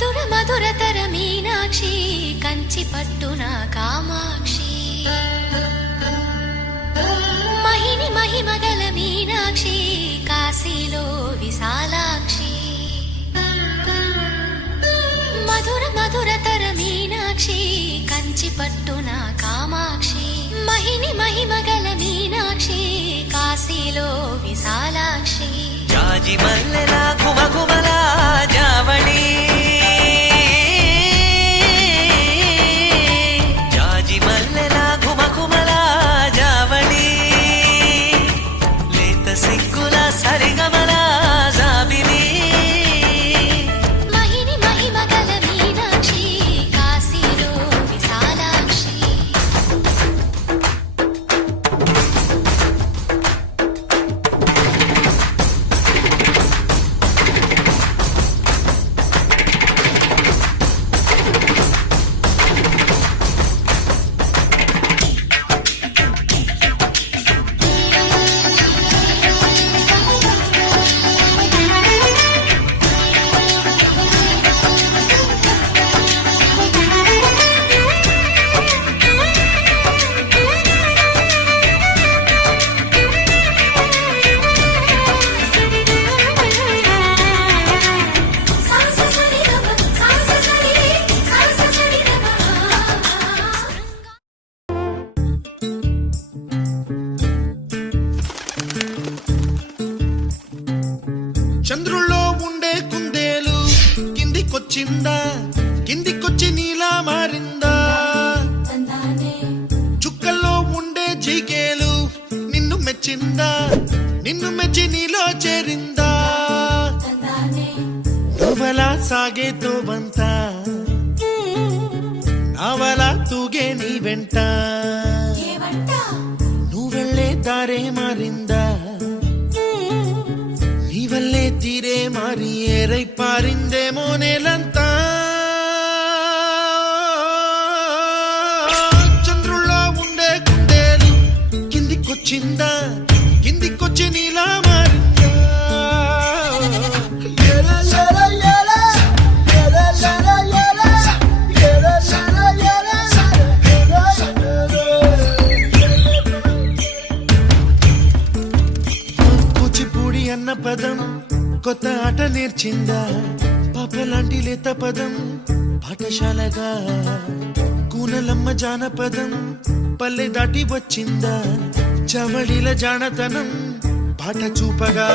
మధుర మధురతర మీనాక్షి కంచి పట్టున కామాక్షి మహిని మహిమగల మీనాక్షి కాశీలో విశాలాక్షి మధుర మధురతర మీనాక్షి కంచి పట్టున కామాక్షి మహిని మహిమగల మీనాక్షి కాశీలో విశాలాక్షి జాజి మల్లెలా ఘుమఘుమలా జావళి జాజి మల్లెలా ఘుమఘుమలా జావళి లేత సిగ్గుల సరిగమల జాబిలి మహిని మహిమగల మీనాక్షి కాశీలో విశాలాక్షి చంద్రుల్లో ఉండే కుందేలు కిందికొచ్చిందా కిందికొచ్చి నీలా మారిందా చుక్కల్లో ఉండే జీకేలు నిన్ను మెచ్చిందా నిన్ను మెచ్చి నీలో చేరిందా నువ్వలా సాగే తోవంత నావలా తూగే నీ వెంట నువ్వెళ్ళే దారే మారిందా నీవల్లే తీరే మారి ఏరై పారిందేమో నేలంతా చంద్రుల్లో ఉండే కుందేలు కిందికొచ్చిందా కిందికొచ్చి నీలా మారిందా కూచిపూడి అన్న పదం కొత్త ఆట నేర్చిందా పాపలాంటి లేత పదం పాఠశాలగా కూనలమ్మ జానపదం పల్లె దాటి వచ్చిందా చవళిల జానతనం పాట చూపగా